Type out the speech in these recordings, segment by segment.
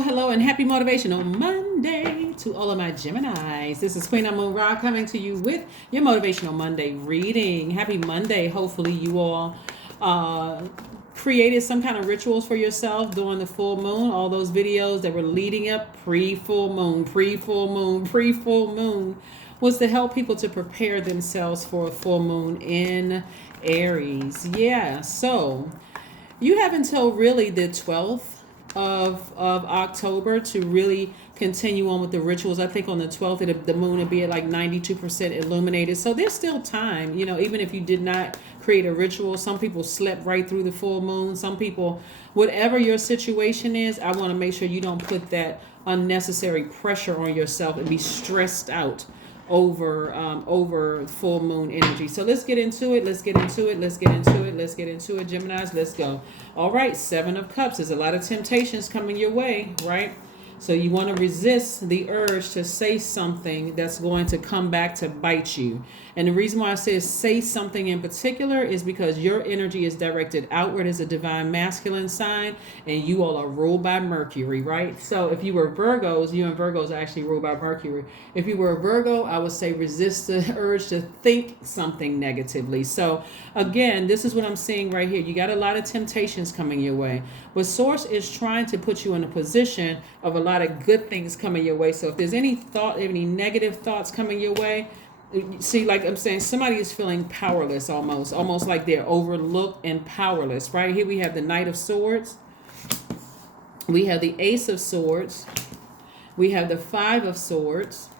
hello, and happy Motivational Monday to all of my Geminis. This is Queen Amun Ra coming to you with your Motivational Monday reading. Happy Monday. Hopefully you all created some kind of rituals for yourself during the full moon. All those videos that were leading up pre-full moon was to help people to prepare themselves for a full moon in Aries. Yeah, so you have until really the 12th of October to really continue on with the rituals. I think on the 12th, the moon would be at like 92% illuminated. So there's still time, even if you did not create a ritual. Some people slept right through the full moon. Some people, whatever your situation is, I want to make sure you don't put that unnecessary pressure on yourself and be stressed out over full moon energy. So let's get into it. Geminis, let's go. All right, 7 of Cups. There's a lot of temptations coming your way, right? So you want to resist the urge to say something that's going to come back to bite you. And the reason why I say something in particular is because your energy is directed outward as a divine masculine sign, and you all are ruled by Mercury, right? So if you were Virgos, you and Virgos are actually ruled by Mercury. If you were a Virgo, I would say resist the urge to think something negatively. So again, this is what I'm seeing right here. You got a lot of temptations coming your way, but Source is trying to put you in a position of a lot of good things coming your way. So if there's any negative thoughts coming your way, see, like I'm saying, somebody is feeling powerless, almost like they're overlooked and powerless. Right here we have the Knight of Swords, we have the Ace of Swords, we have the Five of Swords,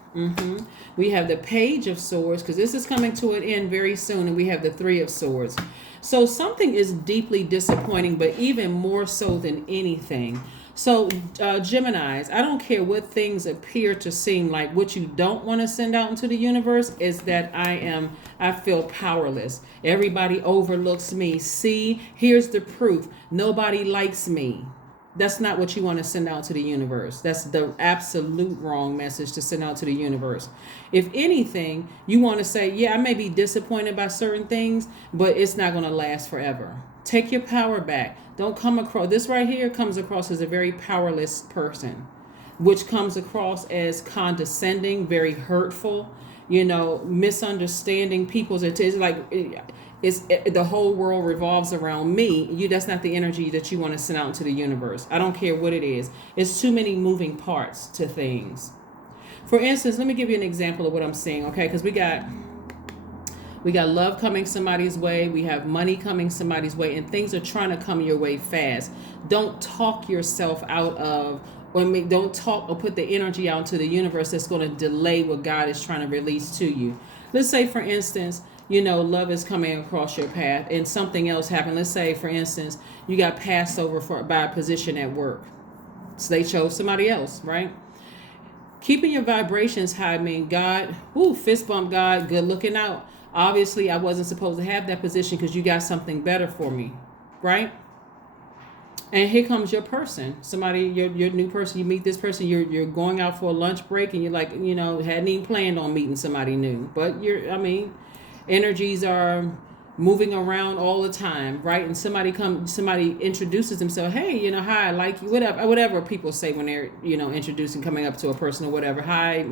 we have the Page of Swords, because this is coming to an end very soon, and we have the Three of Swords. So something is deeply disappointing, but even more so than anything. So Geminis, I don't care what things appear to seem like. What you don't want to send out into the universe is that I feel powerless. Everybody overlooks me. See, here's the proof. Nobody likes me. That's not what you want to send out to the universe. That's the absolute wrong message to send out to the universe. If anything, you want to say, yeah, I may be disappointed by certain things, but it's not going to last forever. Take your power back. Don't come across, this right here comes across as a very powerless person, which comes across as condescending, very hurtful, misunderstanding people's, it's like, the whole world revolves around me. That's not the energy that you want to send out into the universe. I don't care what it is. It's too many moving parts to things. For instance, let me give you an example of what I'm seeing, okay? Because we got love coming somebody's way. We have money coming somebody's way, and things are trying to come your way fast. Don't talk yourself out of, don't talk or put the energy out into the universe that's going to delay what God is trying to release to you. Let's say, for instance, love is coming across your path and something else happened. Let's say, for instance, you got passed over by a position at work. So they chose somebody else, right? Keeping your vibrations high, God, fist bump God, good looking out. Obviously, I wasn't supposed to have that position because you got something better for me, right? And here comes your person, somebody, your new person. You meet this person, you're going out for a lunch break, and you're like, hadn't even planned on meeting somebody new, but energies are moving around all the time, right? And somebody introduces themselves, hey, hi, I like you, whatever people say when they're, introducing, coming up to a person or whatever. Hi,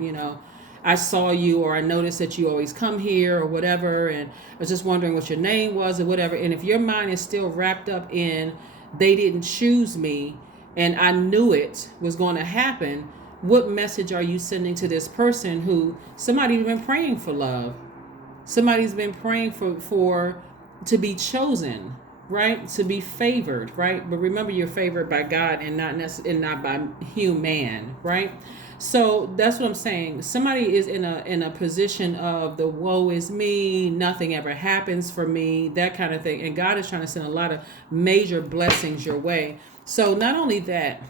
I saw you, or I noticed that you always come here, or whatever, and I was just wondering what your name was, or whatever. And if your mind is still wrapped up in, they didn't choose me, and I knew it was going to happen, what message are you sending to this person who somebody's been praying for love? Somebody's been praying for to be chosen, right? To be favored, right? But remember, you're favored by God and not by human, right? So that's what I'm saying. Somebody is in a position of the woe is me, nothing ever happens for me, that kind of thing. And God is trying to send a lot of major blessings your way. So not only that,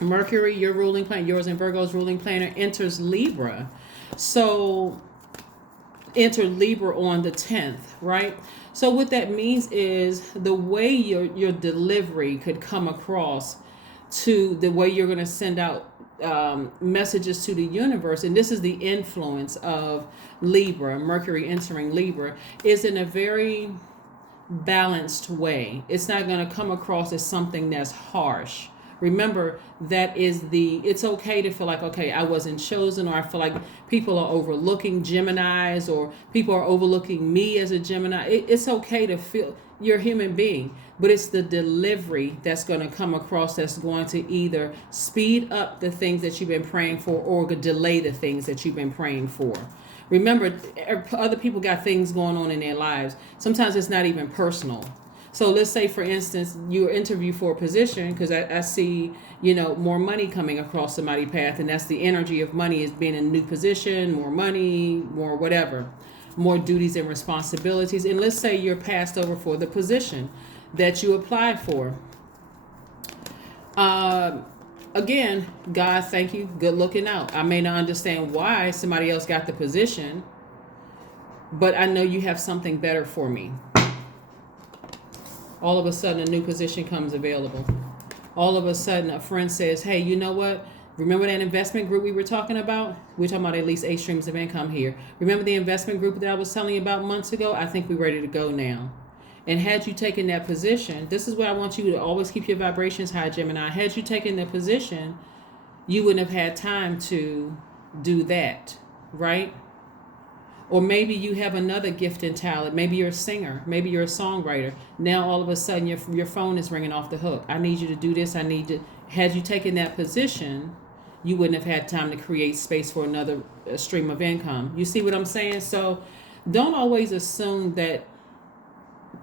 Mercury, your ruling planet, yours and Virgo's ruling planet, enters Libra. So enter Libra on the 10th, right? So what that means is the way your delivery could come across to the way you're going to send out messages to the universe, and this is the influence of Libra, Mercury entering Libra, is in a very balanced way. It's not going to come across as something that's harsh, Remember, it's okay to feel like, okay, I wasn't chosen, or I feel like people are overlooking Geminis, or people are overlooking me as a Gemini. It's okay to feel you're a human being, but it's the delivery that's going to come across that's going to either speed up the things that you've been praying for or delay the things that you've been praying for. Remember, other people got things going on in their lives. Sometimes it's not even personal. So let's say, for instance, you interview for a position, because I see, more money coming across somebody's path, and that's the energy of money, is being in a new position, more money, more whatever, more duties and responsibilities. And let's say you're passed over for the position that you applied for. Again, God, thank you. Good looking out. I may not understand why somebody else got the position, but I know you have something better for me. All of a sudden, a new position comes available. All of a sudden, a friend says, hey, you know what? Remember that investment group we were talking about? We're talking about at least 8 streams of income here. Remember the investment group that I was telling you about months ago? I think we're ready to go now. And had you taken that position, this is where I want you to always keep your vibrations high, Gemini. Had you taken that position, you wouldn't have had time to do that, right? Or maybe you have another gift and talent. Maybe you're a singer. Maybe you're a songwriter. Now all of a sudden your phone is ringing off the hook. I need you to do this. Had you taken that position, you wouldn't have had time to create space for another stream of income. You see what I'm saying? So don't always assume that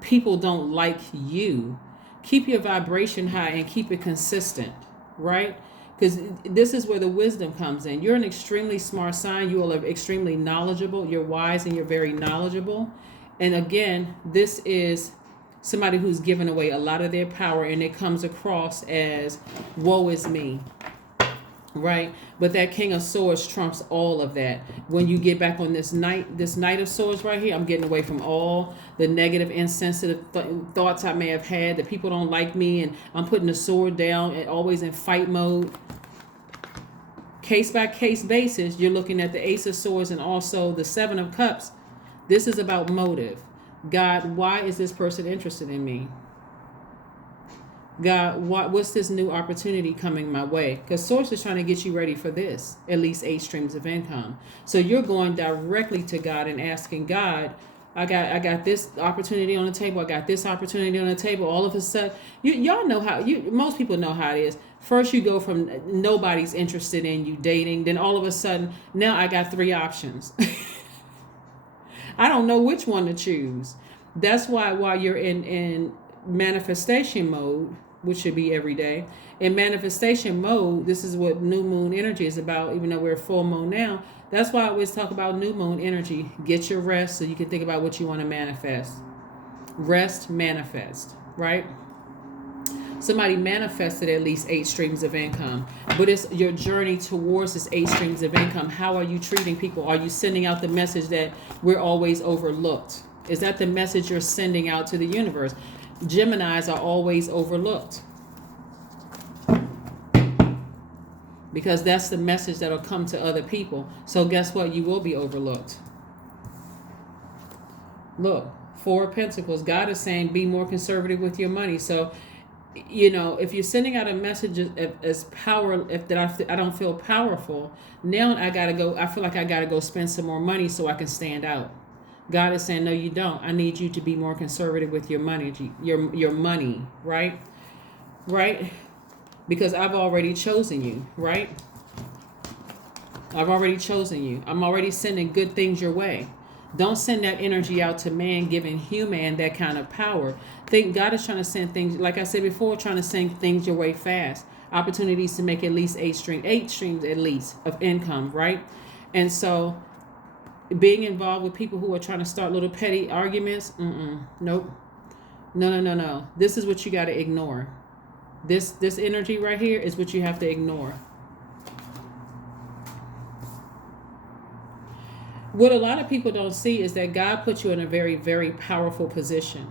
people don't like you. Keep your vibration high and keep it consistent, right? Because this is where the wisdom comes in. You're an extremely smart sign. You are extremely knowledgeable. You're wise and you're very knowledgeable. And again, this is somebody who's given away a lot of their power, and it comes across as woe is me, right? But that King of Swords trumps all of that. When you get back on this Knight of Swords right here, I'm getting away from all the negative, insensitive thoughts I may have had, that people don't like me, and I'm putting the sword down and always in fight mode. Case by case basis, you're looking at the Ace of Swords and also the Seven of Cups. This is about motive. God, why is this person interested in me? God, what's this new opportunity coming my way? Because Source is trying to get you ready for this, at least 8 streams of income. So you're going directly to God and asking God, I got this opportunity on the table. I got this opportunity on the table. All of a sudden, y'all know how, most people know how it is. First, you go from nobody's interested in you dating. Then all of a sudden, now I got 3 options. I don't know which one to choose. That's why while you're in manifestation mode, which should be every day, in manifestation mode, this is what new moon energy is about, even though we're full moon now. That's why I always talk about new moon energy. Get your rest so you can think about what you want to manifest. Rest, manifest, right? Somebody manifested at least 8 streams of income, but it's your journey towards this 8 streams of income. How are you treating people? Are you sending out the message that we're always overlooked? Is that the message you're sending out to the universe? Geminis are always overlooked, because that's the message that'll come to other people. So guess what? You will be overlooked. Look, 4 of Pentacles. God is saying be more conservative with your money. So, if you're sending out a message as power, I don't feel powerful, now I feel like I gotta go spend some more money so I can stand out. God is saying, no, you don't. I need you to be more conservative with your money, your money, right? Right? Because I've already chosen you, right? I've already chosen you. I'm already sending good things your way. Don't send that energy out to man, giving human that kind of power. Think God is trying to send things, like I said before, trying to send things your way fast. Opportunities to make at least 8 streams at least of income, right? And so being involved with people who are trying to start little petty arguments, nope. No. This is what you got to ignore. This energy right here is what you have to ignore. What a lot of people don't see is that God put you in a very, very powerful position.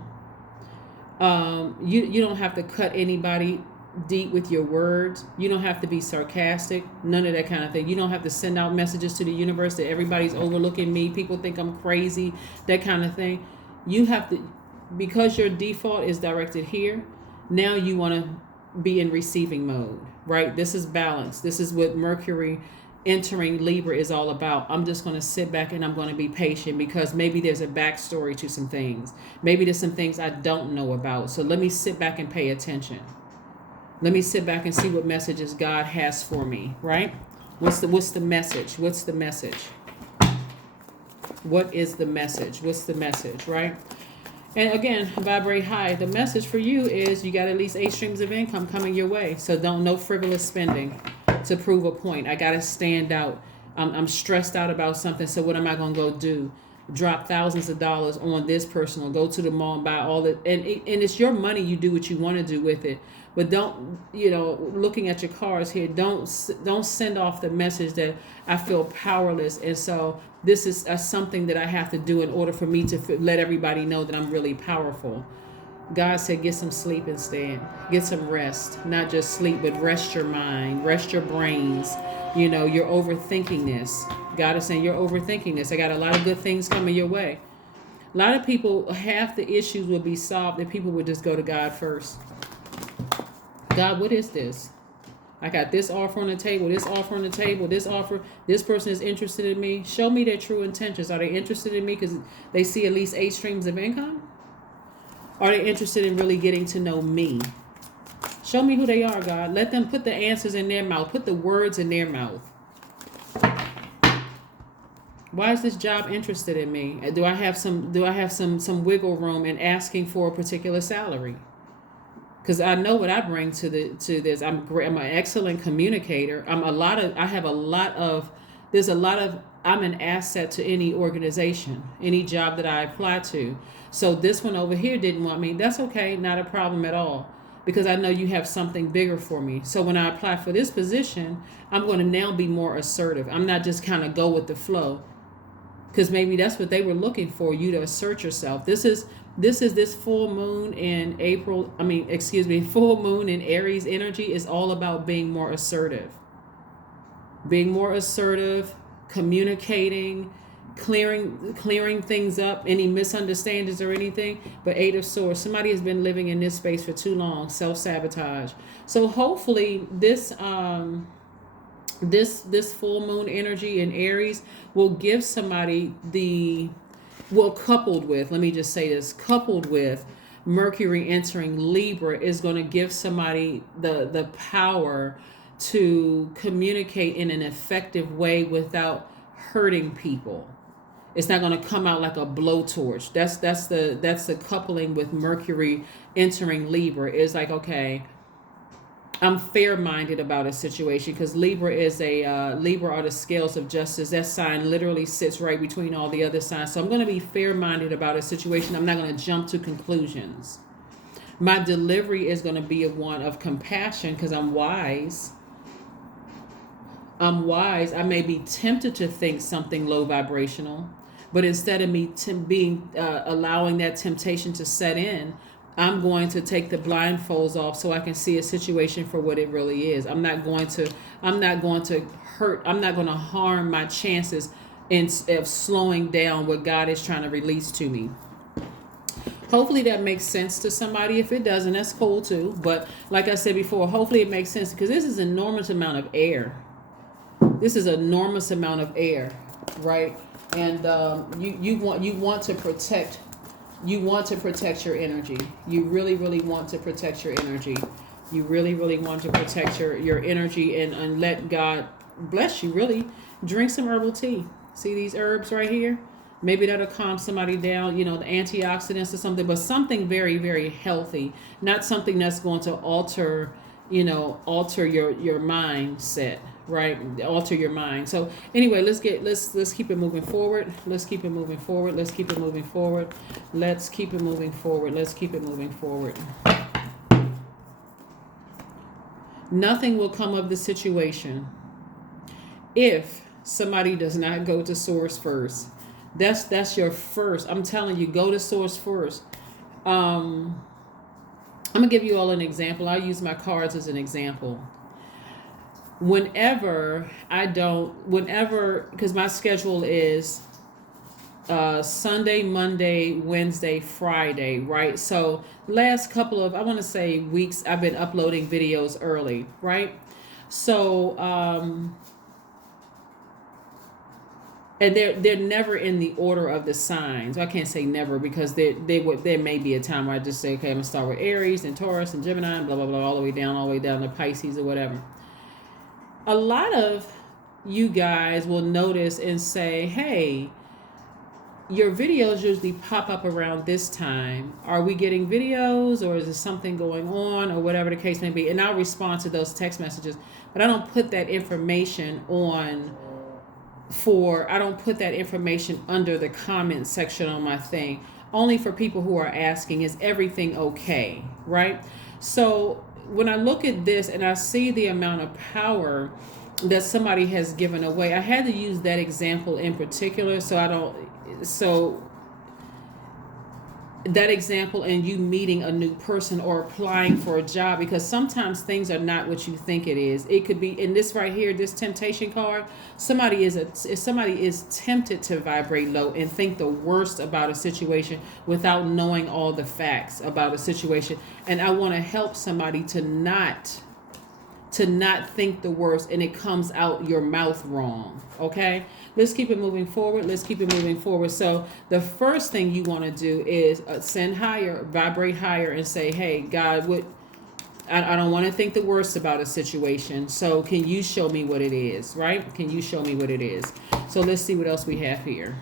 You don't have to cut anybody deep with your words. You don't have to be sarcastic. None of that kind of thing. You don't have to send out messages to the universe that everybody's overlooking me. People think I'm crazy. That kind of thing. You have to, because your default is directed here. Now you want to be in receiving mode, right? This is balance. This is what Mercury entering Libra is all about. I'm just going to sit back and I'm going to be patient because maybe there's a backstory to some things. Maybe there's some things I don't know about. So let me sit back and pay attention. Let me sit back and see what messages God has for me, right? What's the message? What's the message? What is the message? What's the message, right? And again, vibrate high. The message for you is you got at least 8 streams of income coming your way. So no frivolous spending to prove a point. I got to stand out. I'm stressed out about something. So what am I going to go do? Drop thousands of dollars on this person or go to the mall and buy all that. And it's your money. You do what you want to do with it. But don't, looking at your cards here, don't send off the message that I feel powerless. And so this is something that I have to do in order for me to let everybody know that I'm really powerful. God said, get some sleep instead. Get some rest. Not just sleep, but rest your mind, rest your brains. You're overthinking this. God is saying you're overthinking this. I got a lot of good things coming your way. A lot of people, half the issues will be solved if people would just go to God first. God, what is this? I got this offer on the table, this offer on the table, this offer. This person is interested in me. Show me their true intentions. Are they interested in me because they see at least 8 streams of income? Are they interested in really getting to know me? Show me who they are, God. Let them put the answers in their mouth. Put the words in their mouth. Why is this job interested in me? Do I have some wiggle room in asking for a particular salary? Because I know what I bring to this. I'm an excellent communicator. I'm an asset to any organization, any job that I apply to. So this one over here didn't want me. That's okay, not a problem at all. Because I know you have something bigger for me. So when I apply for this position, I'm going to now be more assertive. I'm not just kind of go with the flow. Because maybe that's what they were looking for, you to assert yourself. This full moon in full moon in Aries energy is all about being more assertive. Being more assertive, communicating, clearing things up, any misunderstandings or anything. But 8 of Swords, somebody has been living in this space for too long, self-sabotage. So hopefully this full moon energy in Aries will give somebody coupled with Mercury entering Libra is going to give somebody the power to communicate in an effective way without hurting people. It's not going to come out like a blowtorch. That's the coupling with Mercury entering Libra. Is like, okay, I'm fair-minded about a situation, because Libra are the scales of justice. That sign literally sits right between all the other signs. So I'm going to be fair-minded about a situation. I'm not going to jump to conclusions. My delivery is going to be one of compassion because I'm wise. I may be tempted to think something low vibrational, but instead of me allowing that temptation to set in, I'm going to take the blindfolds off so I can see a situation for what it really is. I'm not going to harm my chances of slowing down what God is trying to release to me. Hopefully that makes sense to somebody. If it doesn't, that's cool too. But like I said before, hopefully it makes sense, because this is an enormous amount of air. Right? And you want to protect. You want to protect your energy. You really, really want to protect your energy. You really, really want to protect your energy and let God bless you. Really, drink some herbal tea. See these herbs right here? Maybe that'll calm somebody down, the antioxidants or something, but something very, very healthy. Not something that's going to alter your mindset. Right, alter your mind. So anyway, let's keep it moving forward. Let's keep it moving forward. Nothing will come of the situation if somebody does not go to source first. That's your first. I'm telling you, go to source first. I'm gonna give you all an example. I'll use my cards as an example. Whenever, because my schedule is Sunday, Monday, Wednesday, Friday, right? So last couple of, I want to say weeks, I've been uploading videos early, right? So and they're never in the order of the signs. I can't say never because there may be a time where I just say, okay, I'm gonna start with Aries and Taurus and Gemini and blah blah blah all the way down to Pisces or whatever. A lot of you guys will notice and say, hey, your videos usually pop up around this time. Are we getting videos, or is there something going on, or whatever the case may be? And I'll respond to those text messages, but I don't put that information I don't put that information under the comment section on my thing. Only for people who are asking, is everything okay, right? So when I look at this and I see the amount of power that somebody has given away, I had to use that example in particular, so that example and you meeting a new person or applying for a job, because sometimes things are not what you think it is. It could be in this right here, this temptation card. Somebody is tempted to vibrate low and think the worst about a situation without knowing all the facts about a situation. And I want to help somebody to not think the worst, and it comes out your mouth wrong. Okay, let's keep it moving forward. So the first thing you want to do is send higher, vibrate higher, and say, hey God, I don't want to think the worst about a situation, so can you show me what it is, right? Can you show me what it is? So let's see what else we have here.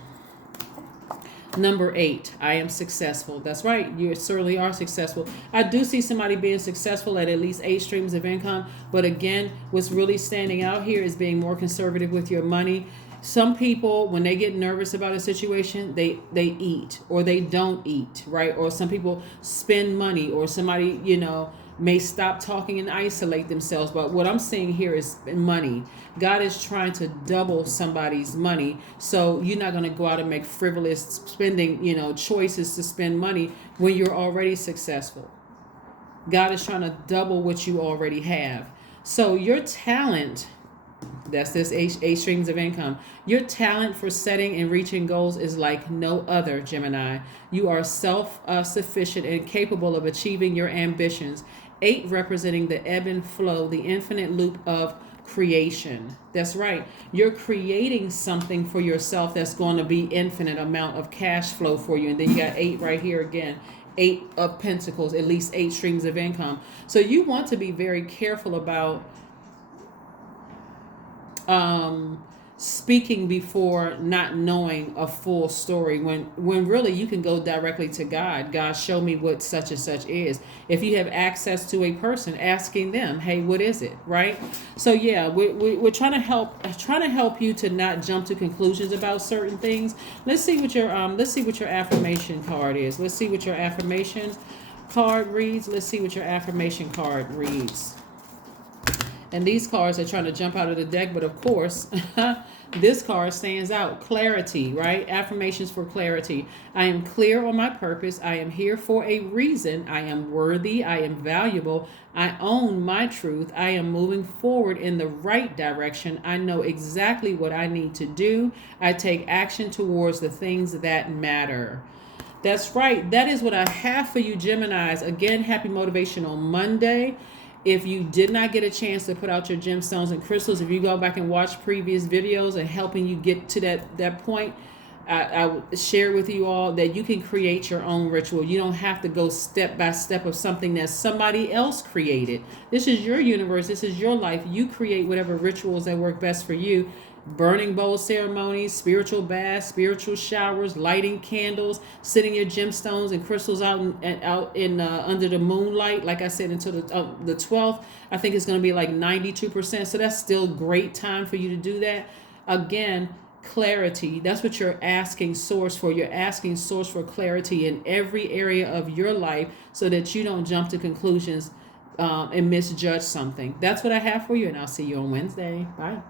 Number 8, I am successful. That's right. You certainly are successful. I do see somebody being successful at least 8 streams of income. But again, what's really standing out here is being more conservative with your money. Some people, when they get nervous about a situation, they eat or they don't eat, right? Or some people spend money, or somebody, may stop talking and isolate themselves. But what I'm seeing here is money. God is trying to double somebody's money. So you're not going to go out and make frivolous spending, choices to spend money when you're already successful. God is trying to double what you already have. So your talent, that's this 8 streams of income. Your talent for setting and reaching goals is like no other, Gemini. You are self-sufficient and capable of achieving your ambitions. 8 representing the ebb and flow, the infinite loop of creation. That's right. You're creating something for yourself that's going to be infinite amount of cash flow for you. And then you got 8 right here again. 8 of Pentacles, at least 8 streams of income. So you want to be very careful about speaking before not knowing a full story, when really you can go directly to God. God, show me what such and such is. If you have access to a person, asking them, hey, what is it, right? So yeah, we're trying to help you to not jump to conclusions about certain things. Let's see what your affirmation card is. Let's see what your affirmation card reads. And these cards are trying to jump out of the deck, but of course, this card stands out. Clarity, right? Affirmations for clarity. I am clear on my purpose. I am here for a reason. I am worthy. I am valuable. I own my truth. I am moving forward in the right direction. I know exactly what I need to do. I take action towards the things that matter. That's right. That is what I have for you, Geminis. Again, happy Motivational Monday. If you did not get a chance to put out your gemstones and crystals, if you go back and watch previous videos and helping you get to that point, I would share with you all that you can create your own ritual. You don't have to go step by step of something that somebody else created. This is your universe. This is your life. You create whatever rituals that work best for you. Burning bowl ceremonies, spiritual baths, spiritual showers, lighting candles, sitting your gemstones and crystals out in under the moonlight. Like I said, until the 12th, I think it's going to be like 92%. So that's still great time for you to do that. Again, clarity. That's what you're asking Source for. You're asking Source for clarity in every area of your life so that you don't jump to conclusions and misjudge something. That's what I have for you, and I'll see you on Wednesday. Bye.